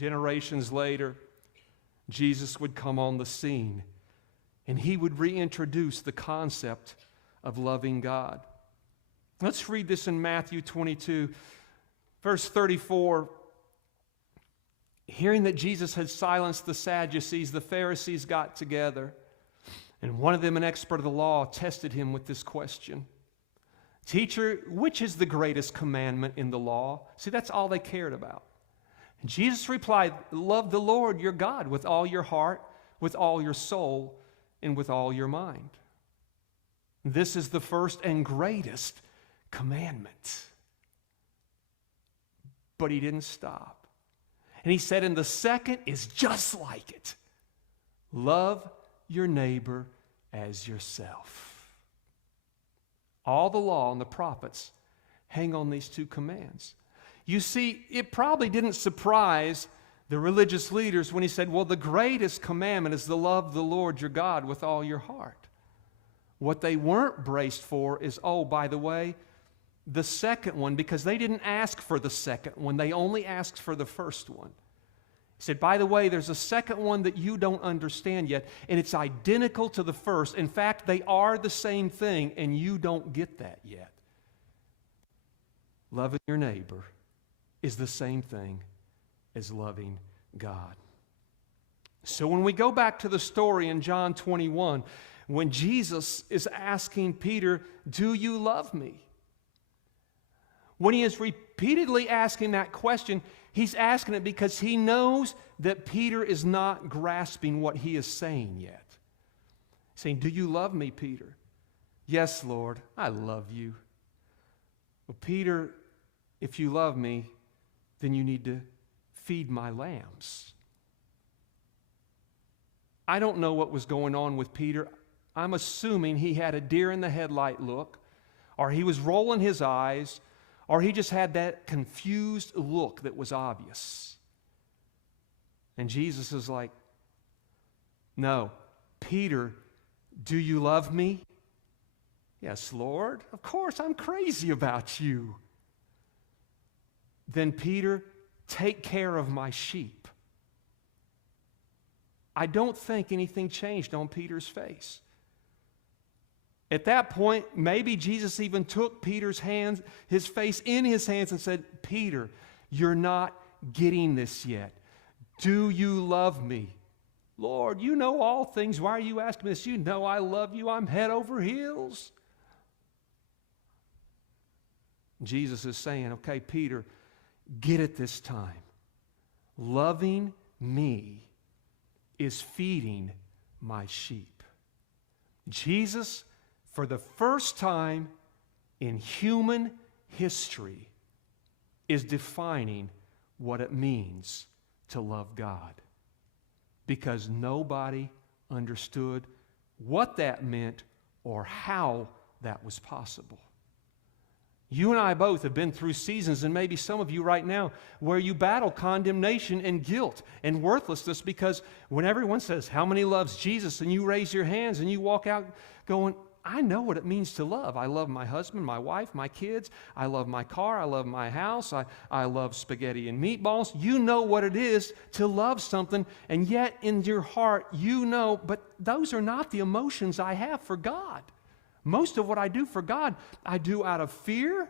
Generations later, Jesus would come on the scene, and he would reintroduce the concept of loving God. Let's read this in Matthew 22, verse 34. Hearing that Jesus had silenced the Sadducees, the Pharisees got together, and one of them, an expert of the law, tested him with this question. Teacher, which is the greatest commandment in the law? See, that's all they cared about. And Jesus replied, love the Lord your God with all your heart, with all your soul, and with all your mind. This is the first and greatest commandment. But he didn't stop. And he said, and the second is just like it. Love your neighbor as yourself. All the law and the prophets hang on these two commands. You see, it probably didn't surprise the religious leaders when he said, well, the greatest commandment is to love the Lord your God with all your heart. What they weren't braced for is, oh, by the way, the second one, because they didn't ask for the second one. They only asked for the first one. He said, by the way, there's a second one that you don't understand yet, and it's identical to the first. In fact, they are the same thing, and you don't get that yet. Loving your neighbor is the same thing as loving God. So when we go back to the story in John 21, when Jesus is asking Peter, do you love me? When he is repeatedly asking that question, he's asking it because he knows that Peter is not grasping what he is saying yet. He's saying, do you love me, Peter? Yes, Lord, I love you. Well, Peter, if you love me, then you need to feed my lambs. I don't know what was going on with Peter. I'm assuming he had a deer in the headlight look, or he was rolling his eyes, or he just had that confused look that was obvious. And Jesus is like, no, Peter, do you love me? Yes, Lord, of course, I'm crazy about you. Then Peter, take care of my sheep. I don't think anything changed on Peter's face. At that point, maybe Jesus even took Peter's hands, his face in his hands and said, Peter, you're not getting this yet. Do you love me? Lord, you know all things. Why are you asking me this? You know I love you. I'm head over heels. Jesus is saying, okay, Peter, get it this time. Loving me is feeding my sheep. Jesus, for the first time in human history, is defining what it means to love God. Because nobody understood what that meant or how that was possible. You and I both have been through seasons, and maybe some of you right now, where you battle condemnation and guilt and worthlessness because when everyone says, how many loves Jesus? And you raise your hands and you walk out going, I know what it means to love. I love my husband, my wife, my kids. I love my car. I love my house. I love spaghetti and meatballs. You know what it is to love something, and yet in your heart you know, but those are not the emotions I have for God. Most of what I do for God, I do out of fear,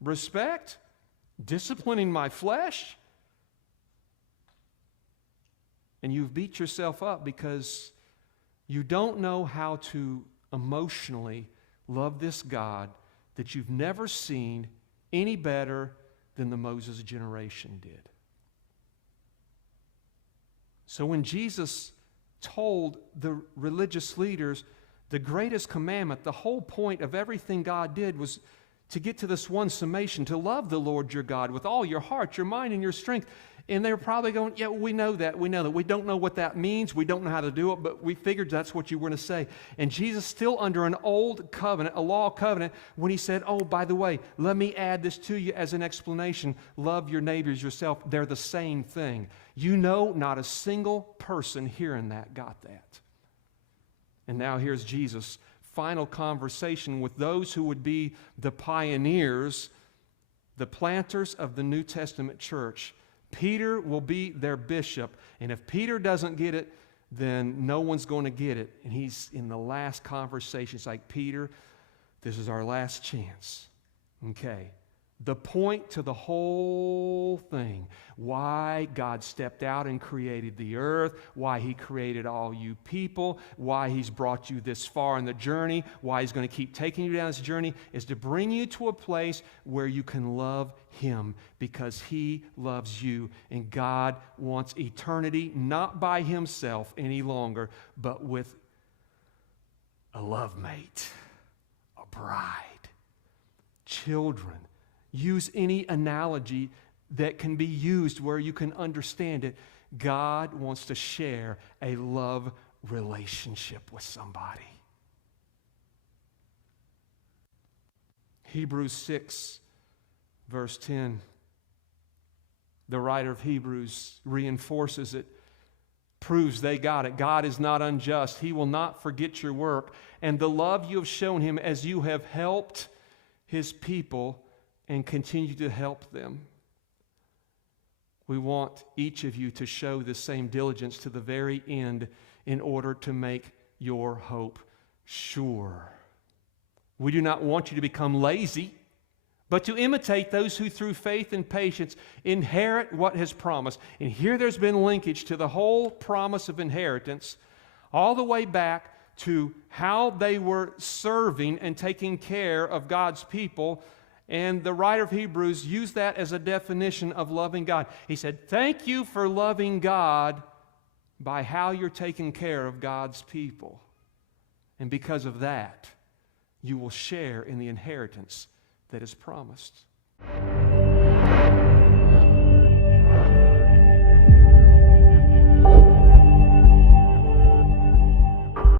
respect, disciplining my flesh. And you've beat yourself up because you don't know how to emotionally love this God that you've never seen any better than the Moses generation did. So when Jesus told the religious leaders the greatest commandment, the whole point of everything God did was to get to this one summation, to love the Lord your God with all your heart, your mind, and your strength. And they were probably going, yeah, we know that. We know that. We don't know what that means. We don't know how to do it, but we figured that's what you were going to say. And Jesus, still under an old covenant, a law covenant, when he said, oh, by the way, let me add this to you as an explanation. Love your neighbors yourself. They're the same thing. You know, not a single person hearing that got that. And now here's Jesus' final conversation with those who would be the pioneers, the planters of the New Testament church, Peter will be their bishop. And if Peter doesn't get it, then no one's going to get it. And he's in the last conversation. It's like, Peter, this is our last chance. Okay. The point to the whole thing, why God stepped out and created the earth, why He created all you people, why He's brought you this far in the journey, why He's going to keep taking you down this journey, is to bring you to a place where you can love Him because He loves you. And God wants eternity not by Himself any longer, but with a love mate, a bride, children. Use any analogy that can be used where you can understand it. God wants to share a love relationship with somebody. Hebrews 6, verse 10. The writer of Hebrews reinforces it, proves they got it. God is not unjust. He will not forget your work and the love you have shown Him as you have helped His people and continue to help them. We want each of you to show the same diligence to the very end in order to make your hope sure. We do not want you to become lazy, but to imitate those who through faith and patience inherit what has promised. And here there's been linkage to the whole promise of inheritance all the way back to how they were serving and taking care of God's people. And the writer of Hebrews used that as a definition of loving God. He said, thank you for loving God by how you're taking care of God's people. And because of that, you will share in the inheritance that is promised.